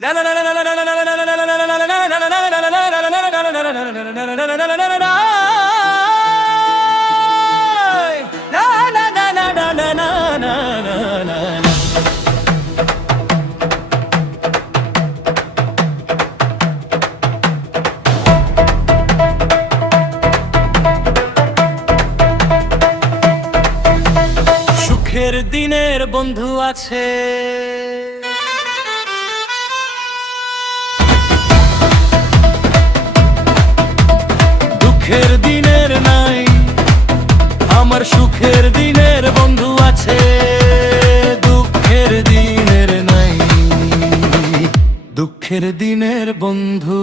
সুখের দিনের বন্ধু আছে, দুঃখের দিনের নাই। আমার সুখের দিনের বন্ধু আছে, দুঃখের দিনের নাই। দুঃখের দিনের বন্ধু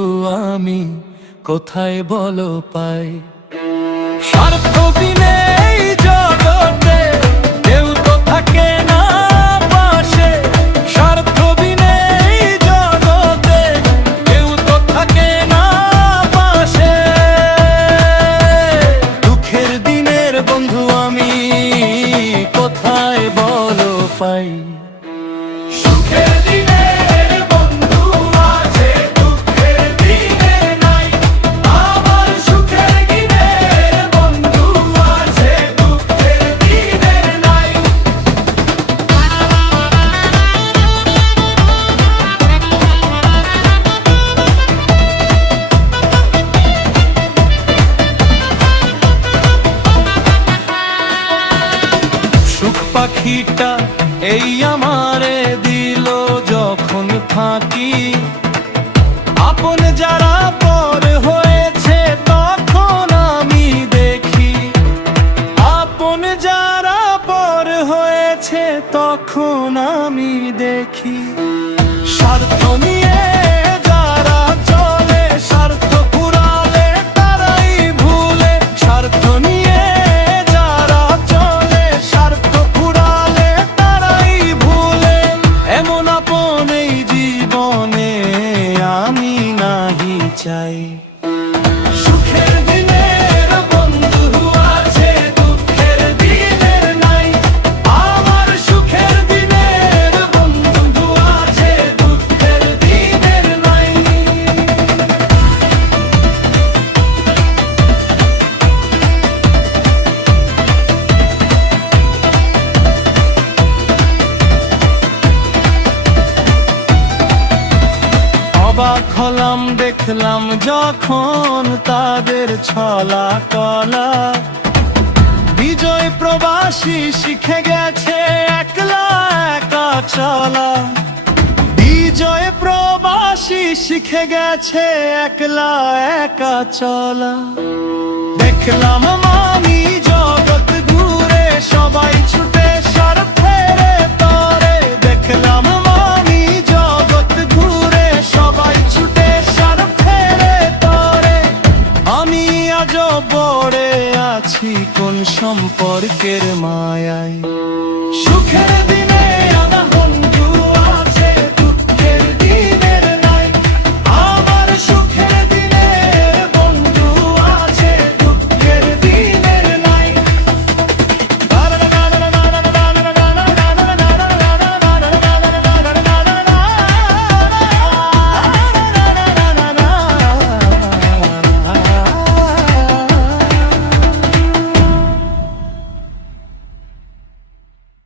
আমি কোথায় বলো পাই? স্বার্থ বিনে এই জগতে কেউ তো থাকে না পাশে। স্বার্থ বিনে এই জগতে কেউ তো থাকে না পাশে। দুঃখের দিনের বন্ধু আমি কোথায় বলো পাই? সুখের দিনের বন্ধু আছে, দুঃখের দিনে নাই। আমার সুখের দিনের বন্ধু আছে, দুঃখের দিনে নাই। সুখ পাখিটা এই আমারে দিল যখন ফাঁকি। আপন যারা পর হয়েছে তখন আমি দেখি। আপন যারা পর হয়েছে তখন আমি দেখি। স্বার্থ নিয়ে যারা চলে, স্বার্থ ফুরালে তারাই ভুলে। স্বার্থ নিয়ে যারা চলে, স্বার্থ ফুরালে তারাই ভুলে। এমন আপন এই জীবনে আমি নাহি চাই। সুখের দিনের বন্ধু আছে, দুঃখের দিনের নাই। আমার সুখের দিনের বন্ধু আছে, দুঃখের দিনের নাই। অবাক হলাম দেখলাম যখন তাদের ছলা কলা। বিজয় প্রবাসী শিখে গেছে একলা একা চলা। বিজয় প্রবাসী শিখে গেছে একলা একা চলা। দেখলাম মানি জগৎ ঘুরে সবাই ছুটে স্বার্থের তরে। দেখলাম মানি জগৎ ঘুরে সবাই ছুটে স্বার্থের তরে। আমি আজও পড়ে আছি কোন সম্পর্কের মায়া।